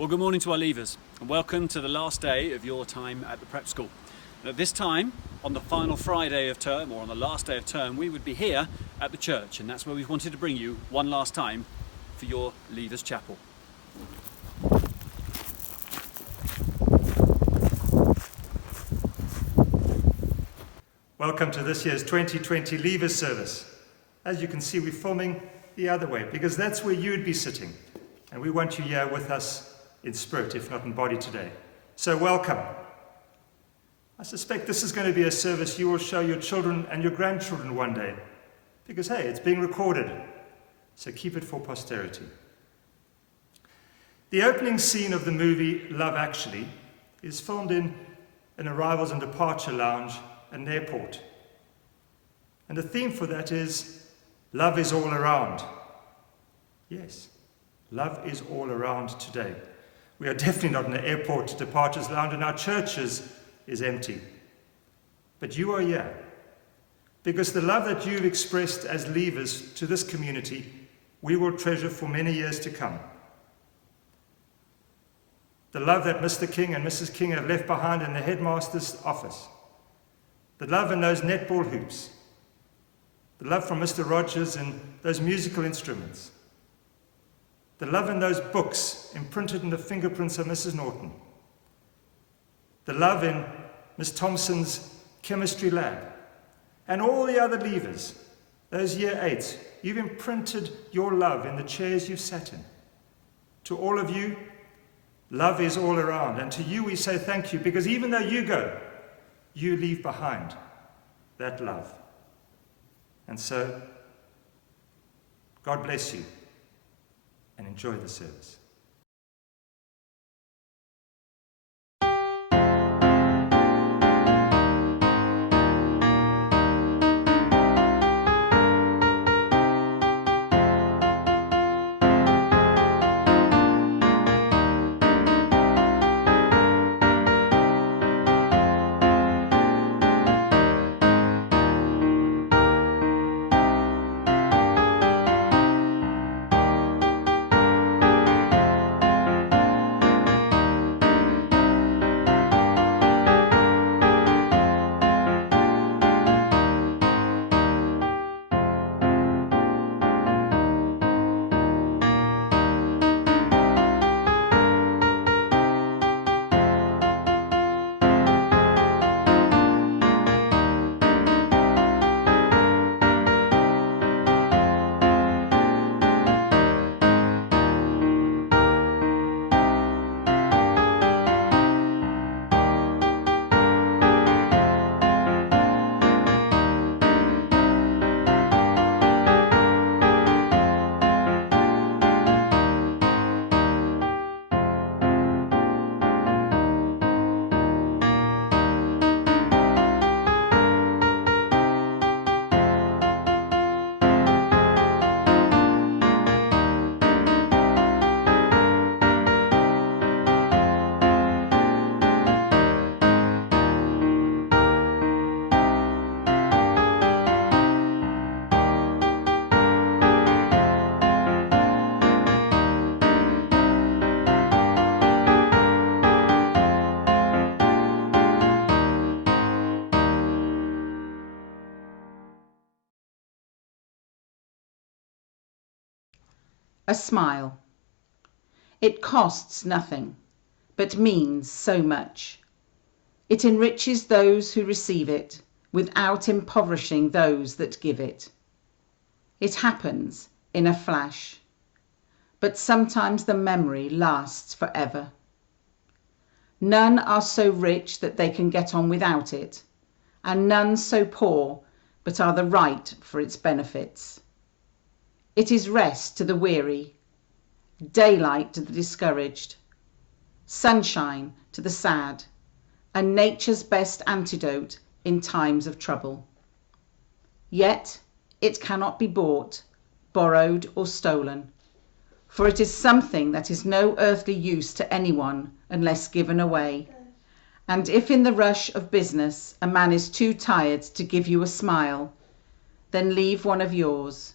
Well, good morning to our leavers and welcome to the last day of your time at the prep school. And at this time, on the final Friday of term or on the last day of term, we would be here at the church, and that's where we wanted to bring you one last time for your leavers chapel. Welcome to this year's 2020 Leavers service. As you can see, we're filming the other way because that's where you'd be sitting. And we want you here with us in spirit, if not in body today. So welcome. I suspect this is going to be a service you will show your children and your grandchildren one day. Because hey, it's being recorded. So keep it for posterity. The opening scene of the movie Love Actually is filmed in an arrivals and departure lounge at an airport. And the theme for that is love is all around. Yes, love is all around today. We are definitely not in an airport departures lounge, and our church is empty. But you are here because the love that you've expressed as leavers to this community, we will treasure for many years to come. The love that Mr. King and Mrs. King have left behind in the headmaster's office. The love in those netball hoops. The love from Mr. Rogers and those musical instruments. The love in those books imprinted in the fingerprints of Mrs. Norton. The love in Miss Thompson's chemistry lab. And all the other leavers, those year 8s, you've imprinted your love in the chairs you've sat in. To all of you, love is all around. And to you we say thank you, because even though you go, you leave behind that love. And so, God bless you. And enjoy the service. A smile. It costs nothing, but means so much. It enriches those who receive it without impoverishing those that give it. It happens in a flash, but sometimes the memory lasts forever. None are so rich that they can get on without it, and none so poor but are the right for its benefits. It is rest to the weary, daylight to the discouraged, sunshine to the sad, and nature's best antidote in times of trouble. Yet it cannot be bought, borrowed, or stolen, for it is something that is no earthly use to anyone unless given away. And if in the rush of business a man is too tired to give you a smile, then leave one of yours,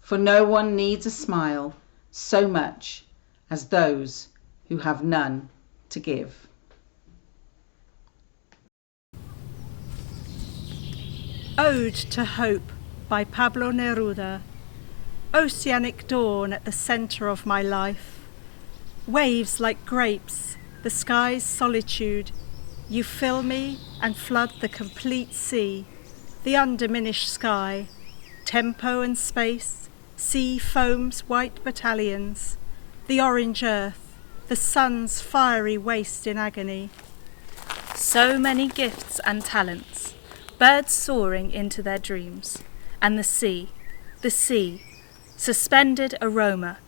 for no one needs a smile so much as those who have none to give. Ode to Hope by Pablo Neruda. Oceanic dawn at the centre of my life. Waves like grapes, the sky's solitude. You fill me and flood the complete sea, the undiminished sky, tempo and space, sea foam's white battalions, the orange earth, the sun's fiery waste in agony. So many gifts and talents, birds soaring into their dreams, and the sea, suspended aroma,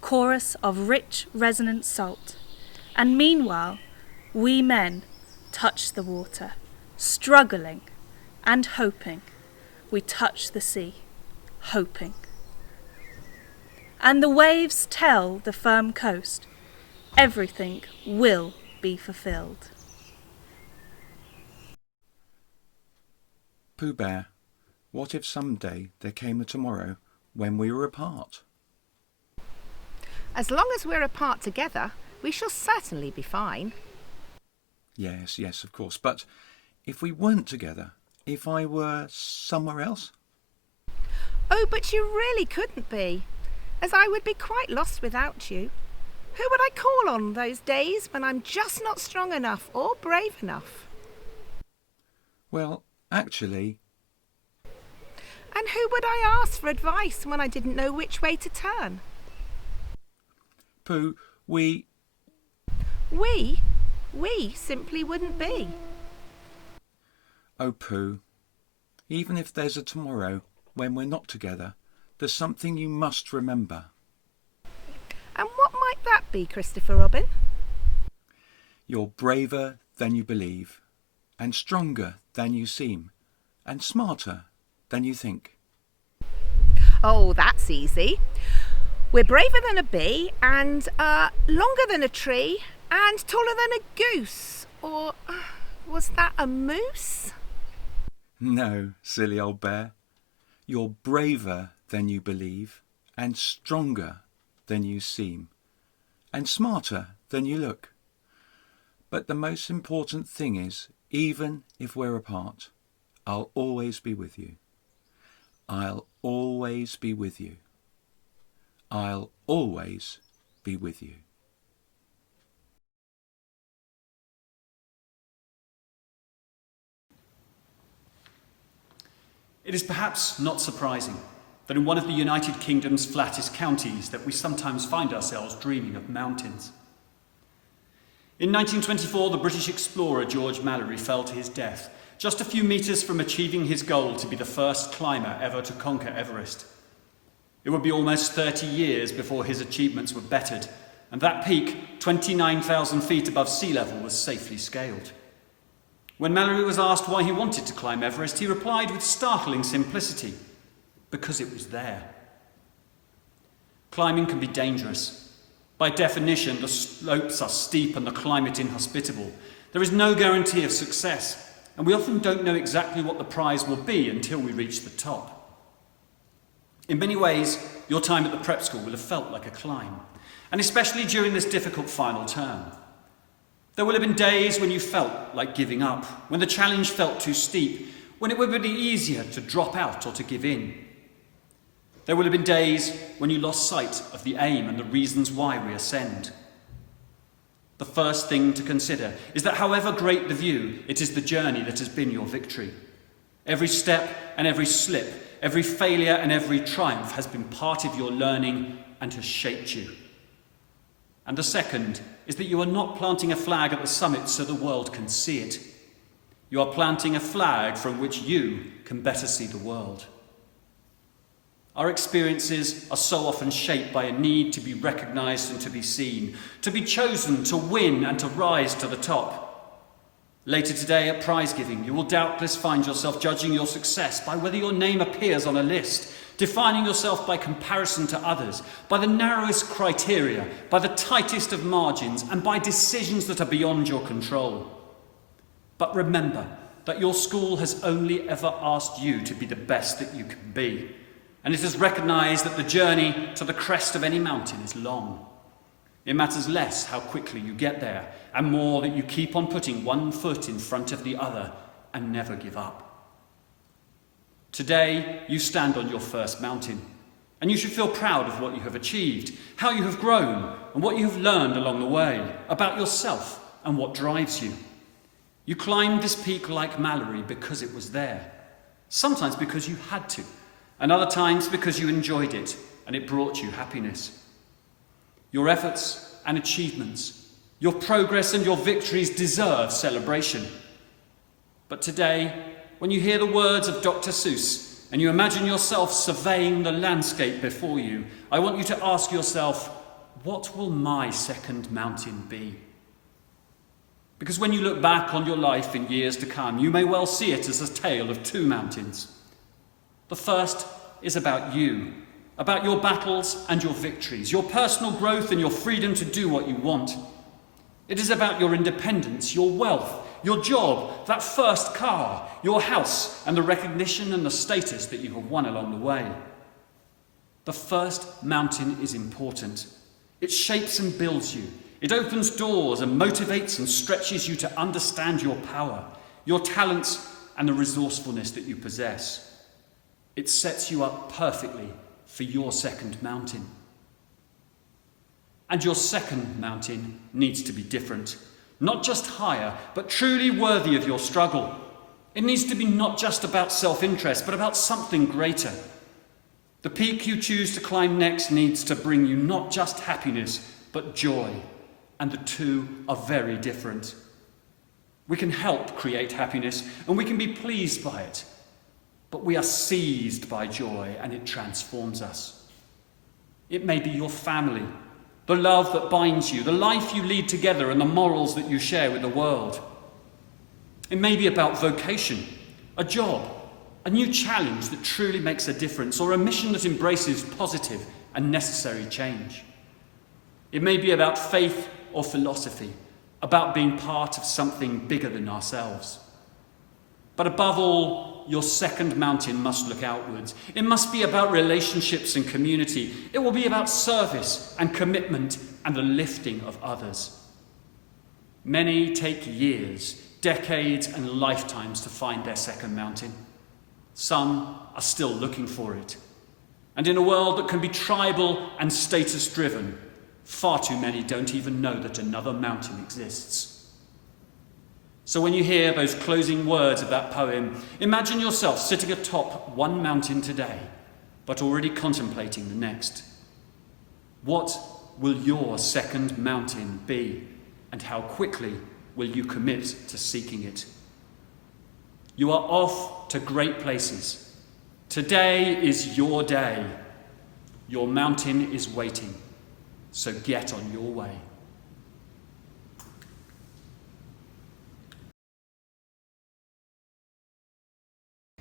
chorus of rich resonant salt. And meanwhile, we men touch the water, struggling and hoping. We touch the sea, hoping. And the waves tell the firm coast, everything will be fulfilled. Pooh Bear, what if someday there came a tomorrow when we were apart? As long as we're apart together, we shall certainly be fine. Yes, of course. But if we weren't together, if I were somewhere else? Oh, but you really couldn't be, as I would be quite lost without you. Who would I call on those days when I'm just not strong enough or brave enough? Well, actually... And who would I ask for advice when I didn't know which way to turn? Pooh, we simply wouldn't be. Oh, Pooh, even if there's a tomorrow when we're not together, there's something you must remember. And what might that be, Christopher Robin? You're braver than you believe, and stronger than you seem, and smarter than you think. Oh, that's easy. We're braver than a bee, and longer than a tree, and taller than a goose. Or was that a moose? No, silly old bear. You're braver than you believe, and stronger than you seem, and smarter than you look. But the most important thing is, even if we're apart, I'll always be with you. I'll always be with you. I'll always be with you. It is perhaps not surprising that in one of the United Kingdom's flattest counties that we sometimes find ourselves dreaming of mountains. In 1924, the British explorer George Mallory fell to his death, just a few metres from achieving his goal to be the first climber ever to conquer Everest. It would be almost 30 years before his achievements were bettered, and that peak, 29,000 feet above sea level, was safely scaled. When Mallory was asked why he wanted to climb Everest, he replied with startling simplicity, because it was there. Climbing can be dangerous. By definition, the slopes are steep and the climate inhospitable. There is no guarantee of success, and we often don't know exactly what the prize will be until we reach the top. In many ways, your time at the prep school will have felt like a climb, and especially during this difficult final term. There will have been days when you felt like giving up, when the challenge felt too steep, when it would be easier to drop out or to give in. There will have been days when you lost sight of the aim and the reasons why we ascend. The first thing to consider is that however great the view, it is the journey that has been your victory. Every step and every slip, every failure and every triumph has been part of your learning and has shaped you. And the second is that you are not planting a flag at the summit so the world can see it. You are planting a flag from which you can better see the world. Our experiences are so often shaped by a need to be recognised and to be seen, to be chosen, to win and to rise to the top. Later today at prize giving, you will doubtless find yourself judging your success by whether your name appears on a list, defining yourself by comparison to others, by the narrowest criteria, by the tightest of margins, and by decisions that are beyond your control. But remember that your school has only ever asked you to be the best that you can be, and it has recognised that the journey to the crest of any mountain is long. It matters less how quickly you get there, and more that you keep on putting one foot in front of the other and never give up. Today, you stand on your first mountain, and you should feel proud of what you have achieved, how you have grown, and what you have learned along the way, about yourself and what drives you. You climbed this peak like Mallory because it was there, sometimes because you had to, and other times because you enjoyed it and it brought you happiness. Your efforts and achievements, your progress and your victories deserve celebration. But today, when you hear the words of Dr. Seuss and you imagine yourself surveying the landscape before you, I want you to ask yourself, what will my second mountain be? Because when you look back on your life in years to come, you may well see it as a tale of two mountains. The first is about you, about your battles and your victories, your personal growth and your freedom to do what you want. It is about your independence, your wealth, your job, that first car, your house, and the recognition and the status that you have won along the way. The first mountain is important. It shapes and builds you. It opens doors and motivates and stretches you to understand your power, your talents, and the resourcefulness that you possess. It sets you up perfectly for your second mountain. And your second mountain needs to be different. Not just higher, but truly worthy of your struggle. It needs to be not just about self-interest, but about something greater. The peak you choose to climb next needs to bring you not just happiness, but joy. And the two are very different. We can help create happiness, and we can be pleased by it. But we are seized by joy, and it transforms us. It may be your family, the love that binds you, the life you lead together, and the morals that you share with the world. It may be about vocation, a job, a new challenge that truly makes a difference, or a mission that embraces positive and necessary change. It may be about faith or philosophy, about being part of something bigger than ourselves. But above all, your second mountain must look outwards. It must be about relationships and community. It will be about service and commitment and the lifting of others. Many take years, decades, and lifetimes to find their second mountain. Some are still looking for it. And in a world that can be tribal and status-driven, far too many don't even know that another mountain exists. So when you hear those closing words of that poem, imagine yourself sitting atop one mountain today, but already contemplating the next. What will your second mountain be, and how quickly will you commit to seeking it? You are off to great places. Today is your day. Your mountain is waiting, so get on your way.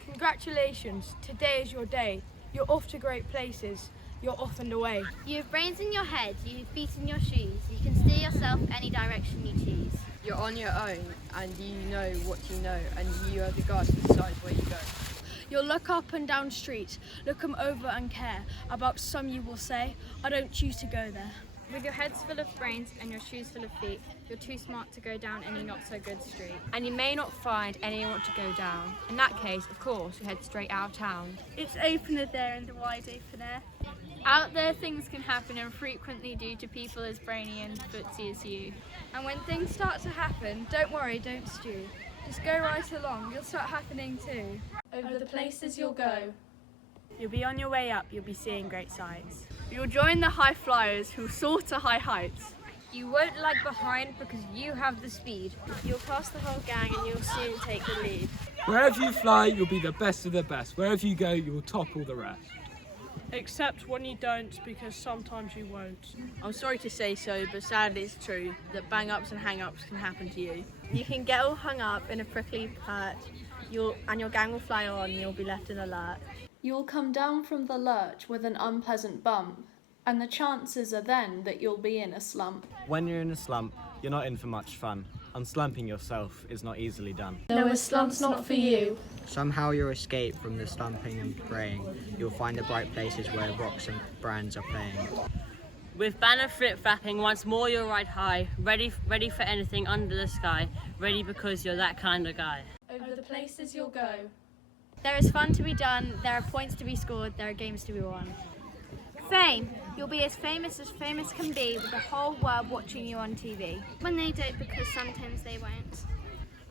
Congratulations, today is your day. You're off to great places. You're off and away. You have brains in your head, you have feet in your shoes. You can steer yourself any direction you choose. You're on your own, and you know what you know, and you are the guide to decide where you go. You'll look up and down street, look 'em over and care. About some you will say, I don't choose to go there. With your heads full of brains and your shoes full of feet, you're too smart to go down any not so good street. And you may not find anyone to go down. In that case, of course, you head straight out of town. It's opener there in the wide open air. Out there things can happen and frequently do to people as brainy and footsy as you. And when things start to happen, don't worry, don't stew. Just go right along, you'll start happening too. Over the places you'll go. You'll be on your way up, you'll be seeing great sights. You'll join the high flyers who soar to high heights. You won't lag behind because you have the speed. You'll pass the whole gang and you'll soon take the lead. Wherever you fly, you'll be the best of the best. Wherever you go, you'll topple the rest. Except when you don't, because sometimes you won't. I'm sorry to say so, but sadly it's true that bang-ups and hang-ups can happen to you. You can get all hung up in a prickly perch, and your gang will fly on and you'll be left in a lurch. You'll come down from the lurch with an unpleasant bump, and the chances are then that you'll be in a slump. When you're in a slump, you're not in for much fun. Unslumping yourself is not easily done. No, a slump's not for you. Somehow you'll escape from the slumping and praying. You'll find the bright places where rocks and brands are playing. With banner flip-flapping, once more you'll ride high, ready for anything under the sky, ready because you're that kind of guy. Over the places you'll go. There is fun to be done, there are points to be scored, there are games to be won. Fame. You'll be as famous can be, with the whole world watching you on TV. When they don't, because sometimes they won't.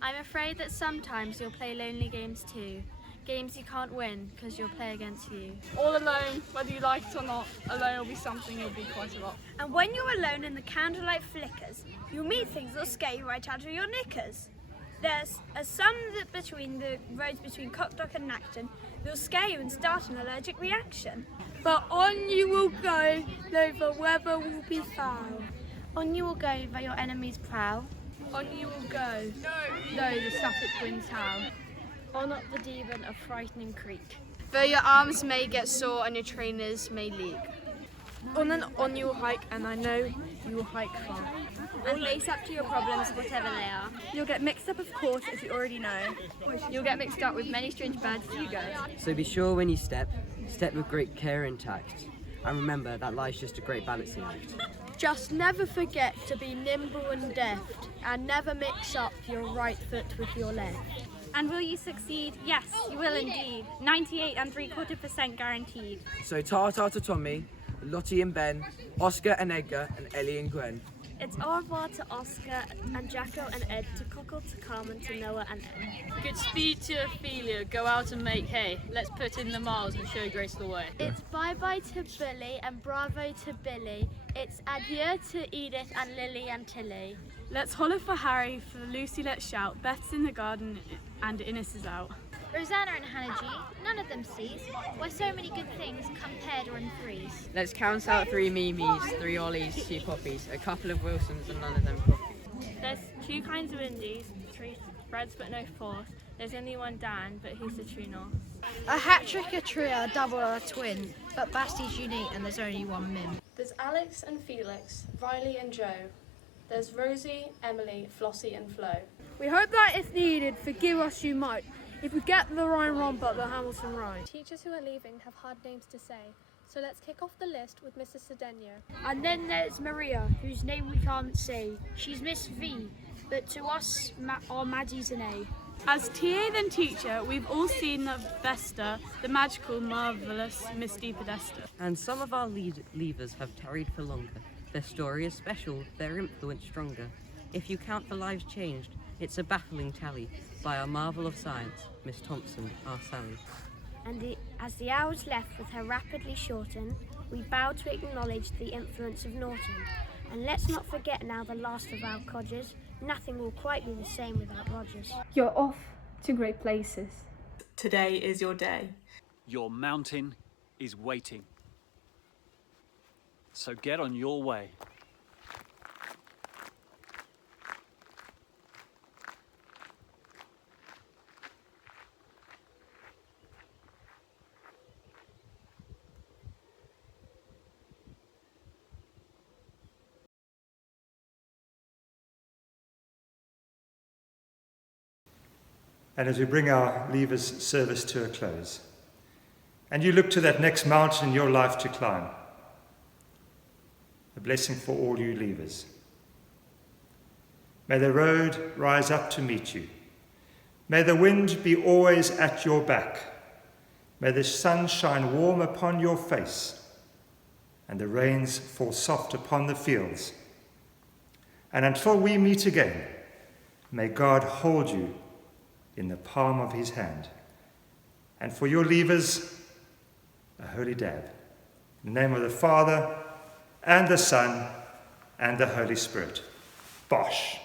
I'm afraid that sometimes you'll play lonely games too. Games you can't win because you'll play against you. All alone, whether you like it or not, alone will be something you'll be quite a lot. And when you're alone and the candlelight flickers, you'll meet things that'll scare you right out of your knickers. There's a sum that between the roads between Cockdock and Nacton that'll scare you and start an allergic reaction. But on you will go, though the weather will be foul. On you will go, though your enemies prowl. On you will go, though the Suffolk winds howl. On up the Devon of frightening creek. Though your arms may get sore and your trainers may leak. On and on you will hike, and I know you will hike far. And face up to your problems, whatever they are. You'll get mixed up, of course, as you already know. You'll get mixed up with many strange birds as you go. So be sure when you step with great care and tact. And remember that life's just a great balancing act. Just never forget to be nimble and deft, and never mix up your right foot with your left. And will you succeed? Yes, you will indeed. 98 3/4% guaranteed. So ta-ta to Tommy, Lottie and Ben, Oscar and Edgar, and Ellie and Gwen. It's au revoir to Oscar and Jacko and Ed, to Cockle, to Carmen, to Noah and Ed. Good speed to Ophelia, go out and make hay. Let's put in the miles and show Grace the way. It's bye-bye to Billy and bravo to Billy. It's adieu to Edith and Lily and Tilly. Let's holler for Harry, for Lucy let's shout. Beth's in the garden and Innes is out. Rosanna and Hannah G, none of them sees why so many good things come paired or in threes. Let's count out 3 Mimis, 3 Ollies, 2 Poppies, a couple of Wilsons and none of them coffees. There's 2 kinds of Indies, 3 Freds but no 4th. There's only one Dan, but he's the true north. A hat trick, a trio, a double or a twin, but Basty's unique and there's only one Mim. There's Alex and Felix, Riley and Joe. There's Rosie, Emily, Flossie and Flo. We hope that if needed, forgive us you might. If we get the Rhine wrong but the Hamilton right. Teachers who are leaving have hard names to say, so let's kick off the list with Mrs. Cedeno. And then there's Maria, whose name we can't say. She's Miss V, but to us, our Maddie's an A. As TA then teacher, we've all seen the Vesta, the magical, marvellous Miss D. Podesta. And some of our leavers have tarried for longer. Their story is special, their influence stronger. If you count the lives changed, it's a baffling tally by our marvel of science, Miss Thompson, our Sally. And as the hours left with her rapidly shorten, we bow to acknowledge the influence of Norton. And let's not forget now the last of our codgers, nothing will quite be the same without Rogers. You're off to great places. Today is your day. Your mountain is waiting. So get on your way. And as we bring our leavers service to a close, and you look to that next mountain in your life to climb, a blessing for all you leavers. May the road rise up to meet you. May the wind be always at your back. May the sun shine warm upon your face, and the rains fall soft upon the fields. And until we meet again, may God hold you in the palm of his hand. And for your leavers, a holy dab. In the name of the Father, and the Son, and the Holy Spirit. Bosh.